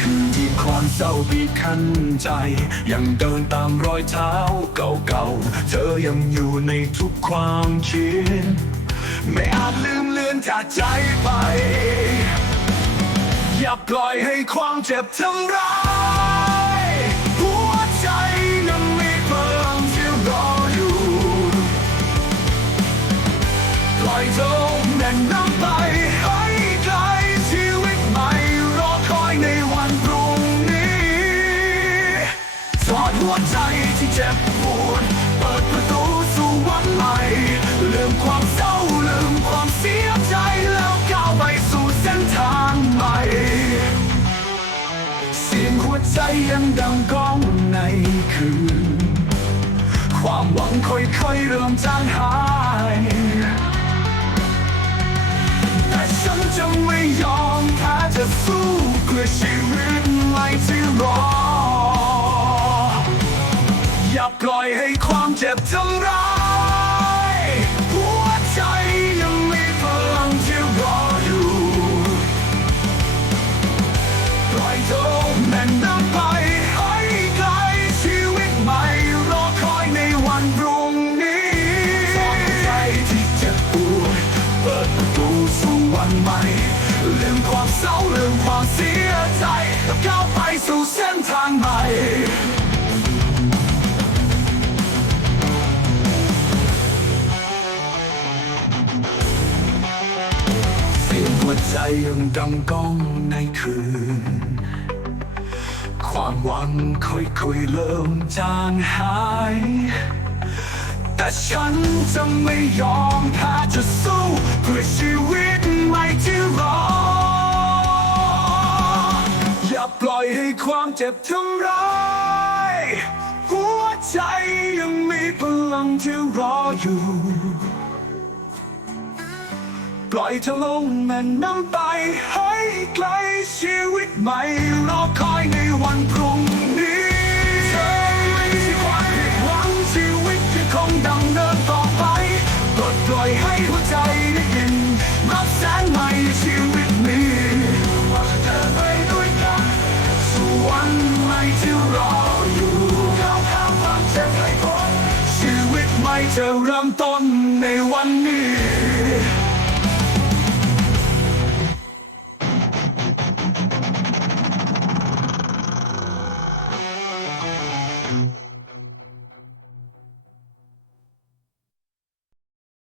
คือความเศร้าบีบคั้นใจ ยังเดินตามรอยเท้าเก่าๆ เธอยังอยู่ในทุกความคิด ไม่อาจลืมเลือนจากใจไป อย่าปล่อยให้ความเจ็บทำร้ายหัวใจยังมีพลังที่รออยู่ ปล่อยเธอแน่นน้ำไป จ็บปวดเปิดประตูสู่วันใหม่ลืมความเศร้าลืมความเสียใจแล้วก้าวไปสู่เส้นทางใหม่ เสียงหัวใจยังดังก้องในคืน ความหวังค่อยๆเริ่มจางหาย อย่าปล่อยให้ความเจ็บทำร้ายหัวใจยังมีพลังที่รออยู่ปล่อยเธอแน่นน้ำไปให้ไกลชีวิตใหม่รอคอยในวันพรุ่งนี้สอนใจที่เจ็บปวดเปิดประตูสู่วันใหม่ลืมความเศร้าลืมความเสียใจก้าวไป วใจยังดังก้องในคืน ความหวังค่อยๆเริ่มจางหาย แต่ฉันจะไม่ยอมแพ้จะสู้เพื่อชีวิตใหม่ที่รอ อย่าปล่อยให้ความเจ็บทำร้ายหัวใจยังมีพลังที่รออยู่ ปล่อยเธอลงแม่น้ำไป ให้ไกลชีวิตใหม่รอคอยในวันพรุ่งนี้เธอไม่ใช่ความผิดหวังชีวิตที่คงดำเนินต่อไปปลดปล่อยให้หัวใจได้ยินรับแสงใหม่ชีวิตนี้ว่าจะเดินไปด้วยกันสู่วันใหม่ที่รออยู่ก้าวข้ามความเจ็บให้พ้นชีวิตใหม่จะเริ่มต้นในวันนี้